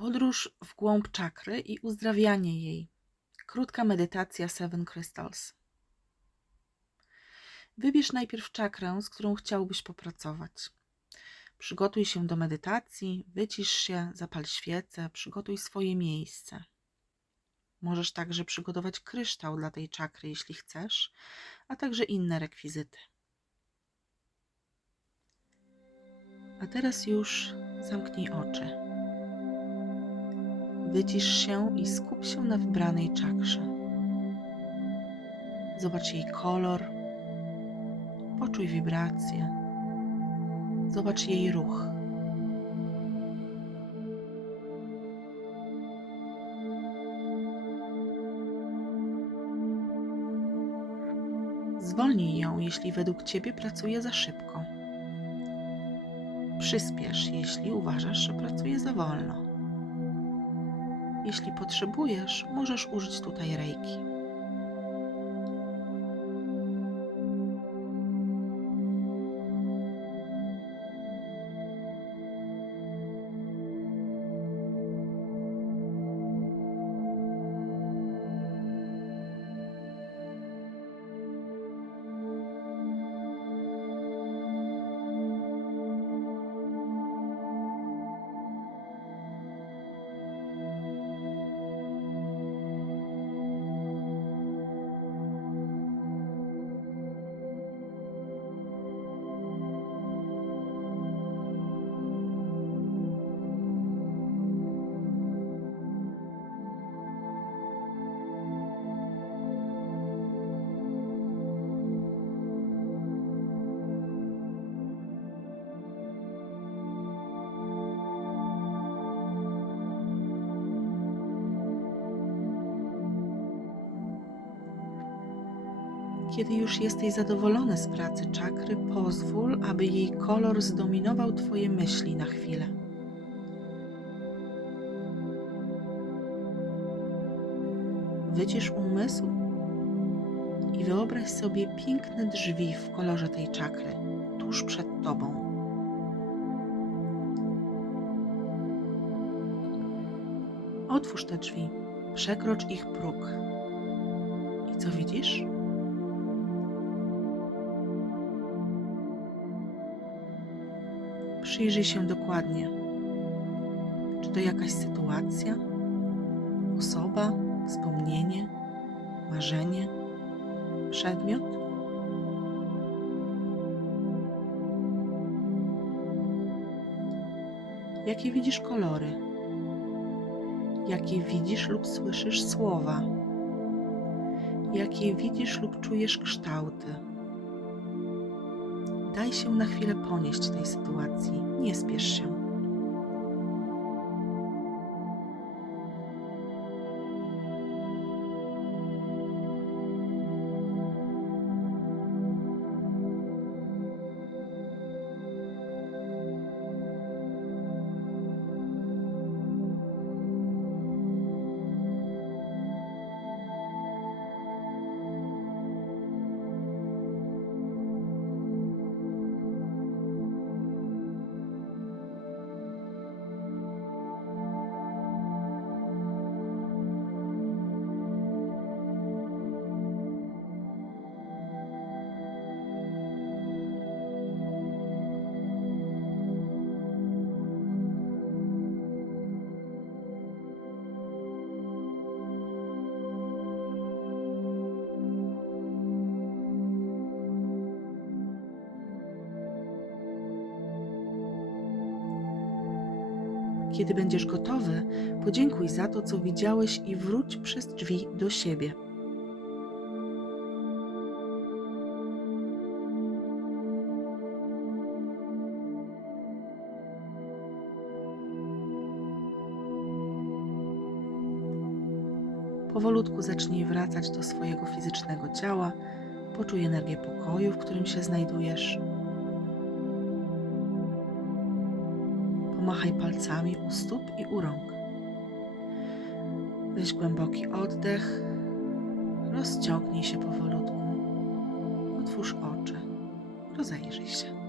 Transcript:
Podróż w głąb czakry i uzdrawianie jej. Krótka medytacja Seven Crystals. Wybierz najpierw czakrę, z którą chciałbyś popracować. Przygotuj się do medytacji, wycisz się, zapal świecę, przygotuj swoje miejsce. Możesz także przygotować kryształ dla tej czakry, jeśli chcesz, a także inne rekwizyty. A teraz już zamknij oczy. Wycisz się i skup się na wybranej czakrze. Zobacz jej kolor, poczuj wibracje, zobacz jej ruch. Zwolnij ją, jeśli według ciebie pracuje za szybko. Przyspiesz, jeśli uważasz, że pracuje za wolno. Jeśli potrzebujesz, możesz użyć tutaj rejki. Kiedy już jesteś zadowolony z pracy czakry, pozwól, aby jej kolor zdominował Twoje myśli na chwilę. Wycisz umysł i wyobraź sobie piękne drzwi w kolorze tej czakry, tuż przed Tobą. Otwórz te drzwi, przekrocz ich próg. I co widzisz? Przyjrzyj się dokładnie. Czy to jakaś sytuacja, osoba, wspomnienie, marzenie, przedmiot? Jakie widzisz kolory? Jakie widzisz lub słyszysz słowa? Jakie widzisz lub czujesz kształty? Daj się na chwilę ponieść tej sytuacji. Nie spiesz się. Kiedy będziesz gotowy, podziękuj za to, co widziałeś i wróć przez drzwi do siebie. Powolutku zacznij wracać do swojego fizycznego ciała. Poczuj energię pokoju, w którym się znajdujesz. Pomachaj palcami u stóp i u rąk. Weź głęboki oddech. Rozciągnij się powolutku. Otwórz oczy. Rozejrzyj się.